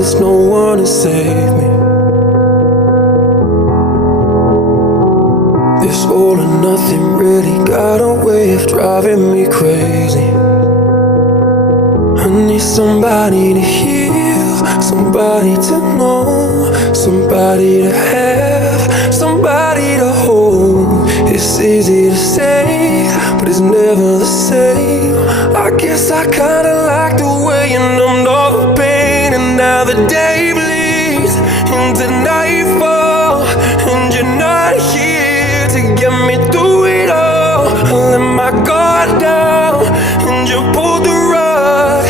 there's no one to save me. This all or nothing really got a way of driving me crazy. I need somebody to heal, somebody to know, somebody to have, somebody to hold. It's easy to say, but it's never the same. I guess I kinda like the way you numbed all the pain. And now the day bleeds into nightfall, and you're not here to get me through it all. I let my guard down, and you pulled the rug.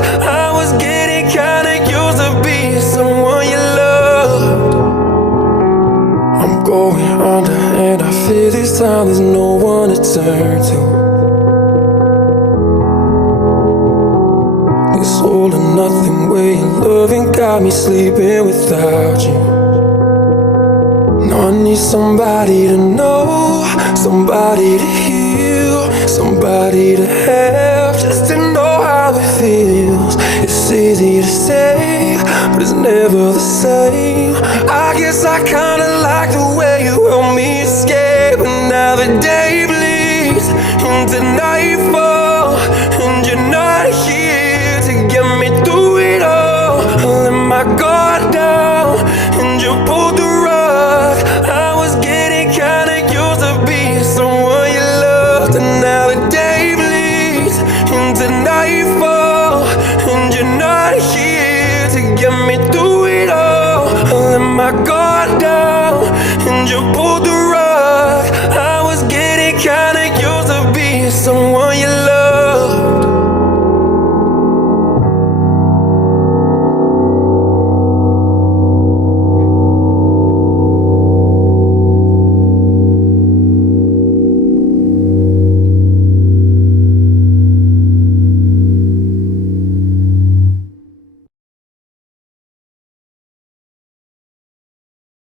I was getting kinda used to being someone you loved. I'm going under, and I feel this time there's no one to turn to. This all or nothing way of loving got me sleeping without you. Now I need somebody to know, somebody to heal, somebody to have, just to know how it feels. It's easy to say, but it's never the same. I guess I kinda like the way you help me escape. And now the day bleeds into nightfall, and you're not here to get me through it all. I let my guard down, and you pulled the rug. I was getting kinda used to being someone you loved. And now the day bleeds into nightfall, and you're not here to get me through it all. I let my guard down, and you pulled the rug.